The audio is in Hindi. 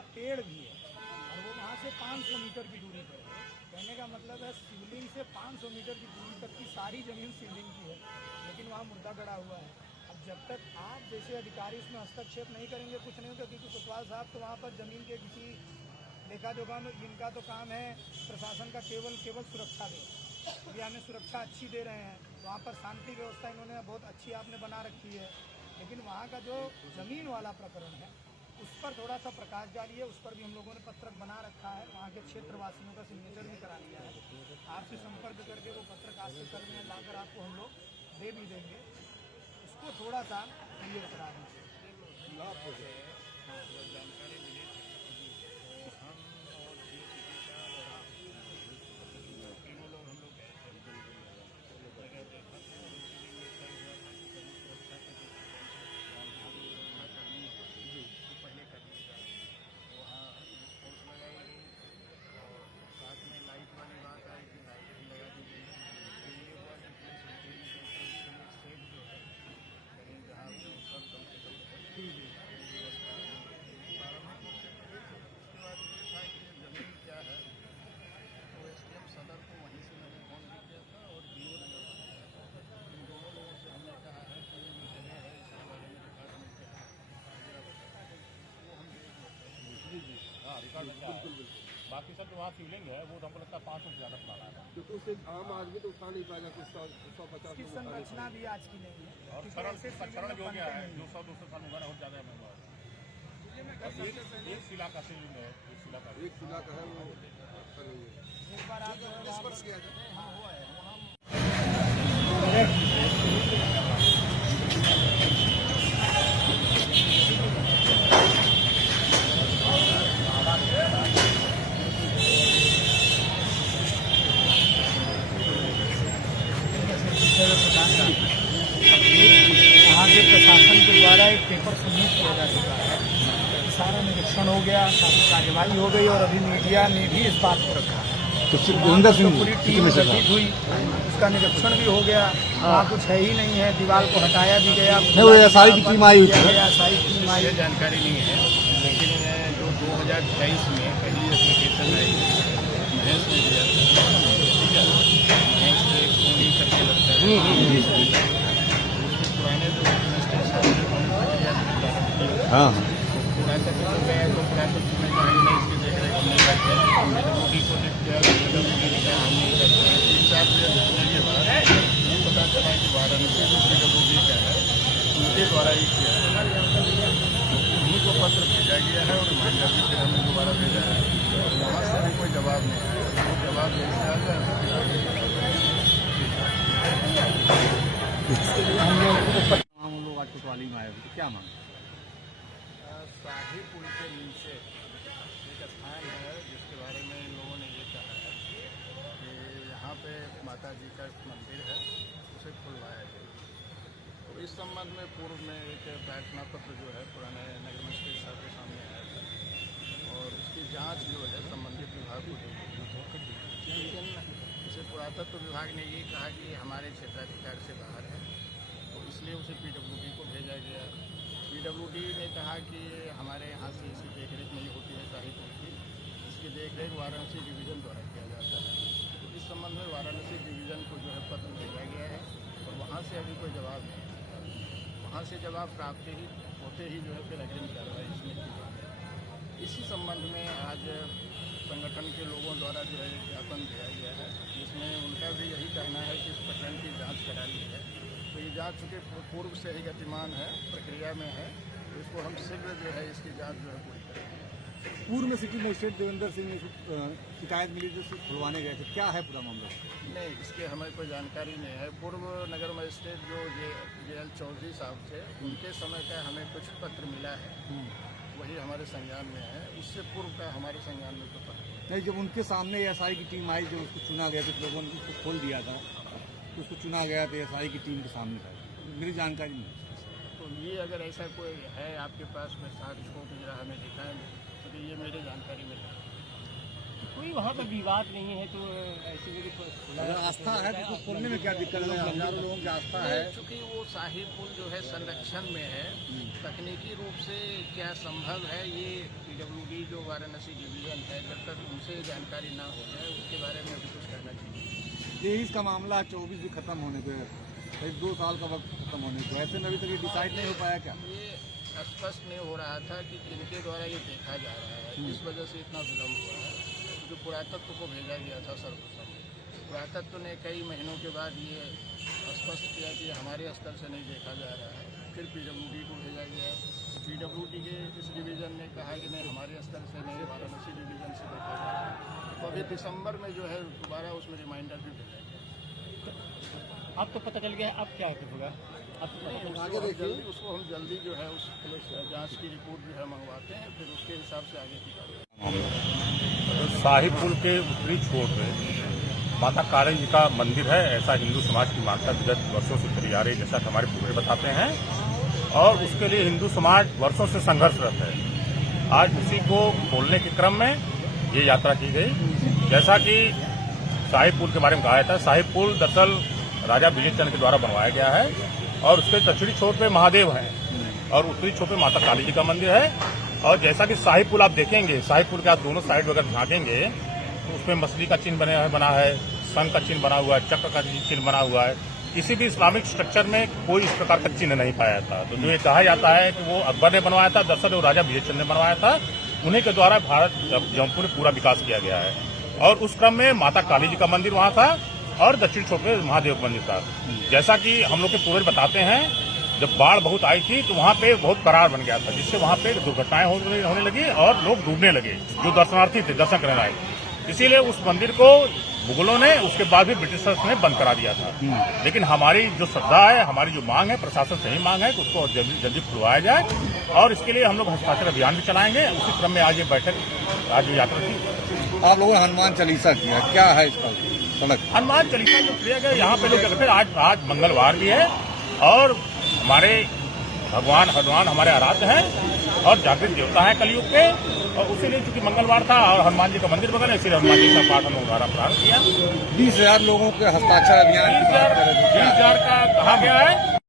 बड़ा पेड़ भी है और वो वहाँ से 500 मीटर की दूरी पर है। कहने का मतलब है शिवलिंग से 500 मीटर की दूरी तक की सारी ज़मीन शिवलिंग की है, लेकिन वहाँ मुर्दा गड़ा हुआ है। अब जब तक आप जैसे अधिकारी इसमें हस्तक्षेप नहीं करेंगे कुछ नहीं होगा, क्योंकि कोतवाल साहब तो वहाँ पर ज़मीन के किसी लेखा जोखा में इनका तो काम है प्रशासन का केवल सुरक्षा दे। अभी हमें सुरक्षा अच्छी दे रहे हैं, वहाँ पर शांति व्यवस्था इन्होंने बहुत अच्छी आपने बना रखी है, लेकिन वहाँ का जो ज़मीन वाला प्रकरण है उस पर थोड़ा सा प्रकाश डालिए। उस पर भी हम लोगों ने पत्रक बना रखा है, वहाँ के क्षेत्रवासियों का सिग्नेचर भी करा लिया है। आपसे संपर्क करके वो पत्रक आज से कल में लाकर आपको हम लोग दे भी देंगे, उसको थोड़ा सा क्लियर करा दीजिए। बाकी सब जो वहाँ शिवलिंग है वो तो हमको लगता है 500 से ज़्यादा पुराना है, क्योंकि उससे आम आदमी तो उठा नहीं पाएगा, कुछ 150 की संरचना भी आज की नहीं है और क्षरण जो गया है जो 100-200 साल में बहुत ज़्यादा महंगा है। एक शिला का शिवलिंग है, एक शिला का है वो एक बार आप हाँ हुआ है यहाँ के प्रशासन के द्वारा एक पेपर सबमिट किया जा चुका है, सारा निरीक्षण हो गया, काफी कार्यवाही हो गई और अभी मीडिया ने भी इस बात को रखा है। तो पूरी टीम गठित हुई, उसका निरीक्षण भी हो गया, वहाँ कुछ है ही नहीं है, दीवार को हटाया भी गया, एसआई की टीम आई हुई थी, एसआई की टीम आई। जानकारी नहीं है, लेकिन जो 2023 में पहली एप्लीकेशन आई भैंस में दिया भैंस में सोनी करके लगता है पुराने जो हाँ पुरातत्व तो गया तो पुरातत्व में कहीं नहीं इसकी देख रेख नहीं करते हैं, रोटी को देखते हैं हम नहीं करते हैं। 3-4 दिन के बाद पता चला कि वाराणसी जो PWD का है उनके द्वारा ही किया है, उन्हीं को पत्र भेजा गया है और रिमाइंडर भी फिर हमने दोबारा भेजा है, वहाँ से भी कोई जवाब नहीं आया। वो जवाब जैसे आ जाए हम लोग आज कोतवाली में आए थे, क्या मांगे? शाही पुल के नीचे एक स्थान है जिसके बारे में इन लोगों ने ये कहा है कि यहाँ पे माता जी का मंदिर है, उसे खुलवाया जाए। तो इस संबंध में पूर्व में एक प्रार्थना पत्र जो है पुराने नगर मजिस्ट्रेट साहब के सामने आया था और उसकी जांच जो है संबंधित विभाग को दी गई, लेकिन इसे पुरातत्व विभाग ने ये कहा कि हमारे क्षेत्राधिकार से बाहर है, तो इसलिए उसे PWD को भेजा गया। PWD ने कहा कि हमारे यहाँ से इसकी देखरेख नहीं होती है शाही पुल की, इसकी देखरेख वाराणसी डिवीज़न द्वारा किया जाता है। तो इस संबंध में वाराणसी डिवीज़न को जो है पत्र भेजा गया है और वहाँ से अभी कोई जवाब नहीं मिला। वहाँ से जवाब प्राप्त होते ही जो है फिर अग्रिम कार्रवाई इसमें की जाए। इसी संबंध में आज संगठन के लोगों द्वारा जो है ज्ञापन दिया गया है, जिसमें उनका भी यही कहना है कि इस प्रकरण की जाँच करा ली है। तो ये जांच चूँकि पूर्व से ही गतिमान है, प्रक्रिया में है, तो इसको हम शीघ्र जो है इसकी जांच जो है पूरी करेंगे। पूर्व में सिटी मजिस्ट्रेट देवेंद्र सिंह ने शिकायत मिली जो खुलवाने गए थे, क्या है पूरा मामला? नहीं, इसके हमें कोई जानकारी नहीं है। पूर्व नगर मजिस्ट्रेट जो JL चौधरी साहब थे, उनके समय का हमें कुछ पत्र मिला है, वही हमारे संज्ञान में है। इससे पूर्व का हमारे संज्ञान में तो पत्र नहीं। जब उनके सामने SI की टीम आई, जो उसको चुना गया, कुछ लोगों ने उसको खोल दिया था, उसको चुना गया था SI की टीम के सामने था, मेरी जानकारी नहीं। तो ये अगर ऐसा कोई है आपके पास में साथ इसको हमें दिखाएं, तो ये मेरे जानकारी में नहीं। कोई वहाँ पर विवाद नहीं है, तो ऐसी अगर आस्था है तो खोलने में क्या दिक्कत है? हजारों लोगों की आस्था है। चूँकि वो शाही पुल जो है संरक्षण में है, तकनीकी रूप से क्या संभव है, ये PWD जो वाराणसी डिवीज़न है, जब तक उनसे जानकारी ना हो जाए उसके बारे में अभी कुछ कहना चाहिए। 23 का मामला 24 भी खत्म होने को है, करीब 2 साल का वक्त खत्म होने को है, ऐसे में अभी तक ये डिसाइड नहीं हो पाया क्या? ये स्पष्ट नहीं हो रहा था कि किनके द्वारा ये देखा जा रहा है, इस वजह से इतना विलम्ब हुआ है। क्योंकि पुरातत्व को भेजा गया था सर्वप्रथम, पुरातत्व ने कई महीनों के बाद ये स्पष्ट किया कि हमारे स्तर से नहीं देखा जा रहा है। फिर PWD को भेजा गया, PWD के इस डिवीज़न ने कहा कि नहीं हमारे स्तर से नहीं, वाराणसी डिवीज़न से देखा जा रहा है। तो अभी दिसंबर में जो है दोबारा उसमें रिमाइंडर भी भेजा गया। अब तो पता चल गया, अब क्या होगा? उसको हम जल्दी जो है उस जांच की रिपोर्ट जो है मंगवाते हैं, फिर उसके हिसाब से आगे की कार्रवाई। शाही पुल के उत्तरी छोर पे माता काली जी का मंदिर है, ऐसा हिंदू समाज की मान्यता विगत वर्षों से चली आ रही है, जैसा कि हमारे पूर्वज बताते हैं। और उसके लिए हिंदू समाज वर्षों से संघर्षरत है। आज उसी को खोलने के क्रम में ये यात्रा की गई। जैसा कि शाही पुल के बारे में कहा जाता है, शाही पुल दरअसल राजा विजय चंद्र के द्वारा बनवाया गया है और उसके दक्षिणी छोर पे महादेव हैं और उत्तरी छोर पे माता काली जी का मंदिर है। और जैसा कि शाही पुल आप देखेंगे, शाही पुल के आप दोनों साइड अगर झांकेंगे तो उसमें मछली का चिन्ह बना है, सन का चिन्ह बना हुआ है, चक्र का चिन्ह बना हुआ है। किसी भी इस्लामिक स्ट्रक्चर में कोई इस प्रकार का चिन्ह नहीं पाया था। तो जो ये कहा जाता है कि वो अकबर ने बनवाया था, दरअसल वो राजा विजय चंद्र ने बनवाया था। उन्हीं के द्वारा भारत जौनपुर में पूरा विकास किया गया है। और उस क्रम में माता काली जी का मंदिर वहाँ था और दक्षिण छोर पे महादेव का मंदिर था। जैसा कि हम लोग के पूर्वज बताते हैं, जब बाढ़ बहुत आई थी तो वहाँ पे बहुत करार बन गया था, जिससे वहाँ पे दुर्घटनाएं होने लगी और लोग डूबने लगे जो दर्शनार्थी थे, दर्शन करने आए। इसीलिए उस मंदिर को मुगलों ने, उसके बाद भी ब्रिटिशर्स ने बंद करा दिया था। लेकिन हमारी जो श्रद्धा है, हमारी जो मांग है, प्रशासन से ही मांग है कि उसको जल्दी खुलवाया जाए और इसके लिए हम लोग हस्ताक्षर अभियान भी चलाएंगे। उसी क्रम में आज ये बैठक, आज ये यात्रा थी। आप लोगों ने हनुमान चालीसा किया, क्या है इस पर सड़क? हनुमान चालीसा जो किया गया, यहाँ पे लोग कहते हैं आज मंगलवार भी है और हमारे भगवान हनुमान हमारे आराध्य हैं और जागृत देवता है कलयुग के। और उसी लिए चूंकि मंगलवार था और हनुमान जी का मंदिर बगल है, इसलिए हनुमान जी का पाठ हम दोबारा प्रारंभ किया। 20,000 लोगों के हस्ताक्षर अभियान 20,000 का कहा गया है।